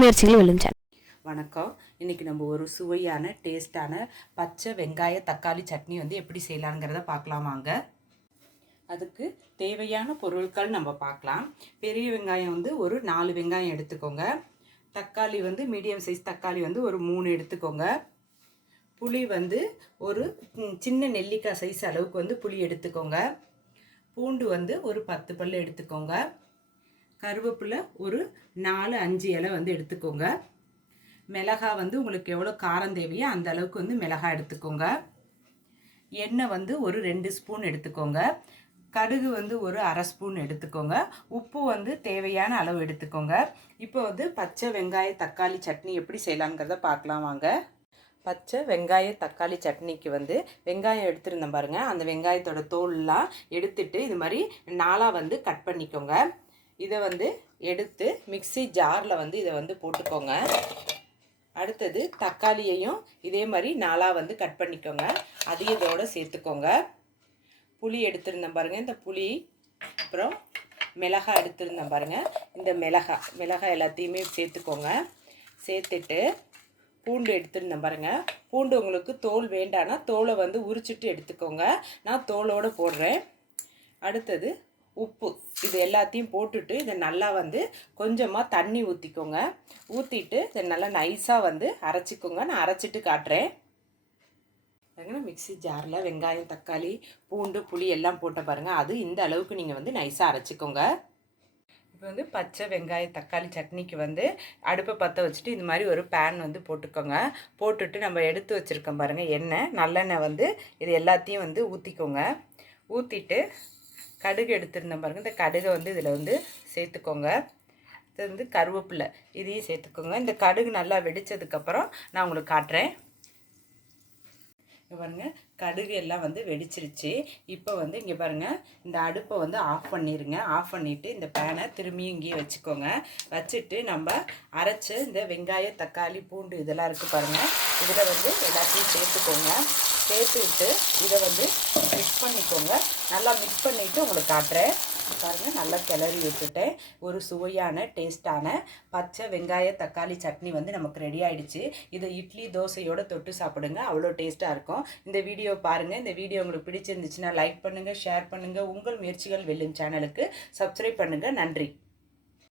முயற்சிகள் வெல்லும் வணக்கம். இன்றைக்கி நம்ம ஒரு சுவையான டேஸ்டான பச்சை வெங்காய தக்காளி சட்னி வந்து எப்படி செய்யலாங்கிறத பார்க்கலாம் வாங்க. அதுக்கு தேவையான பொருட்கள் நம்ம பார்க்கலாம். பெரிய வெங்காயம் வந்து ஒரு நாலு வெங்காயம் எடுத்துக்கோங்க. தக்காளி வந்து மீடியம் சைஸ் தக்காளி வந்து ஒரு மூணு எடுத்துக்கோங்க. புளி வந்து ஒரு சின்ன நெல்லிக்காய் சைஸ் அளவுக்கு வந்து புளி எடுத்துக்கோங்க. பூண்டு வந்து ஒரு பத்து பல்லு எடுத்துக்கோங்க. கருவேப்பிலை ஒரு நாலு அஞ்சு இலை வந்து எடுத்துக்கோங்க. மிளகா வந்து உங்களுக்கு எவ்வளோ காரம் தேவையோ அந்த அளவுக்கு வந்து மிளகா எடுத்துக்கோங்க. எண்ணெய் வந்து ஒரு ரெண்டு ஸ்பூன் எடுத்துக்கோங்க. கடுகு வந்து ஒரு அரை ஸ்பூன் எடுத்துக்கோங்க. உப்பு வந்து தேவையான அளவு எடுத்துக்கோங்க. இப்போ வந்து பச்சை வெங்காய தக்காளி சட்னி எப்படி செய்யலாங்கிறத பார்க்கலாம் வாங்க. பச்சை வெங்காய தக்காளி சட்னிக்கு வந்து வெங்காயம் எடுத்துருந்தேன் பாருங்கள் அந்த வெங்காயத்தோட தோல்லாம் எடுத்துட்டு இது மாதிரி நாலாக வந்து கட் பண்ணிக்கோங்க. இதை வந்து எடுத்து மிக்ஸி ஜாரில் வந்து இதை வந்து போட்டுக்கோங்க. அடுத்தது தக்காளியையும் இதே மாதிரி நாலாக வந்து கட் பண்ணிக்கோங்க. அதையும் இதோட சேர்த்துக்கோங்க. புளி எடுத்திருந்தேன் பாருங்கள் இந்த புளி அப்புறம் மிளகாய் எடுத்திருந்தேன் பாருங்கள் இந்த மிளகாய் மிளகாய் எல்லாத்தையுமே சேர்த்துக்கோங்க. சேர்த்துட்டு பூண்டு எடுத்துருந்தேன் பாருங்கள் பூண்டு உங்களுக்கு தோல் வேண்டான்னா தோலை வந்து உரிச்சிட்டு எடுத்துக்கோங்க. நான் தோலோடு போடுறேன். அடுத்தது உப்பு இது எல்லாத்தையும் போட்டுட்டு இதை நல்லா வந்து கொஞ்சமாக தண்ணி ஊற்றிக்கோங்க ஊற்றிட்டு இதை நல்லா நைஸாக வந்து அரைச்சிக்கோங்க. நான் அரைச்சிட்டு காட்டுறேன். பாருங்கன்னா மிக்ஸி ஜாரில் வெங்காயம் தக்காளி பூண்டு புளி எல்லாம் போட்ட பாருங்கள் அது இந்த அளவுக்கு நீங்கள் வந்து நைஸாக அரைச்சிக்கோங்க. இப்போ வந்து பச்சை வெங்காய தக்காளி சட்னிக்கு வந்து அடுப்பை பற்ற வச்சுட்டு இந்த மாதிரி ஒரு பேன் வந்து போட்டுக்கோங்க. போட்டுட்டு நம்ம எடுத்து வச்சுருக்கோம் பாருங்கள் எண்ணெய் நல்லெண்ணெய் வந்து இது எல்லாத்தையும் வந்து ஊற்றிக்கோங்க ஊற்றிட்டு கடுகு எடுத்திருந்தேன் பாருங்கள் இந்த கடுகை வந்து இதில் வந்து சேர்த்துக்கோங்க. இது வந்து கருவேப்பிலை இதையும் சேர்த்துக்கோங்க. இந்த கடுகு நல்லா வெடித்ததுக்கப்புறம் நான் உங்களுக்கு காட்டுறேன். இங்க பாருங்க கடுகு எல்லாம் வந்து வெடிச்சிருச்சு. இப்போ வந்து இங்கே பாருங்க இந்த அடுப்பை வந்து ஆஃப் பண்ணிடுங்க ஆஃப் பண்ணிவிட்டு இந்த பேனை திரும்பியும் இங்கேயே வச்சுக்கோங்க. வச்சுட்டு நம்ம அரைச்ச இந்த வெங்காயம் தக்காளி பூண்டு இதெல்லாம் இருக்குது பாருங்கள் இதில் வந்து எல்லாத்தையும் சேர்த்துக்கோங்க. சேர்த்துக்கிட்டு இதை வந்து மிக்ஸ் பண்ணிக்கோங்க. நல்லா மிக்ஸ் பண்ணிவிட்டு உங்களுக்கு காட்டுறேன். பாருங்கள் நல்லா கிளறி விட்டுட்டேன். ஒரு சுவையான டேஸ்ட்டான பச்சை வெங்காய தக்காளி சட்னி வந்து நமக்கு ரெடி ஆகிடுச்சு இதை இட்லி தோசையோடு தொட்டு சாப்பிடுங்க. அவ்வளோ டேஸ்ட்டாக இருக்கும். இந்த வீடியோ பாருங்கள் இந்த வீடியோ உங்களுக்கு பிடிச்சிருந்துச்சுன்னா லைக் பண்ணுங்கள் ஷேர் பண்ணுங்கள் உங்கள் முயற்சிகள் வெல்லும் சேனலுக்கு சப்ஸ்கிரைப் பண்ணுங்கள் நன்றி.